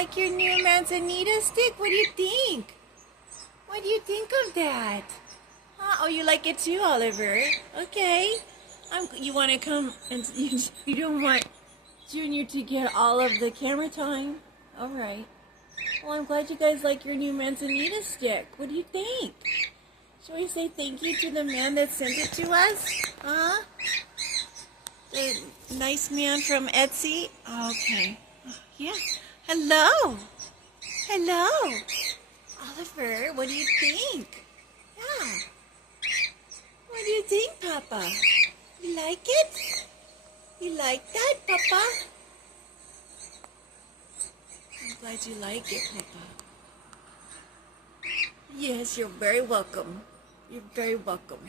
like your new manzanita stick? What do you think? What do you think of that? Huh? Oh, you like it too, Oliver? Okay. You want to come and you don't want Junior to get all of the camera time? All right. Well, I'm glad you guys like your new manzanita stick. What do you think? Shall we say thank you to the man that sent it to us? Huh? The nice man from Etsy? Okay. Yeah. Hello. Hello. Oliver, what do you think? Yeah. What do you think, Papa? You like it? You like that, Papa? I'm glad you like it, Papa. Yes, you're very welcome. You're very welcome.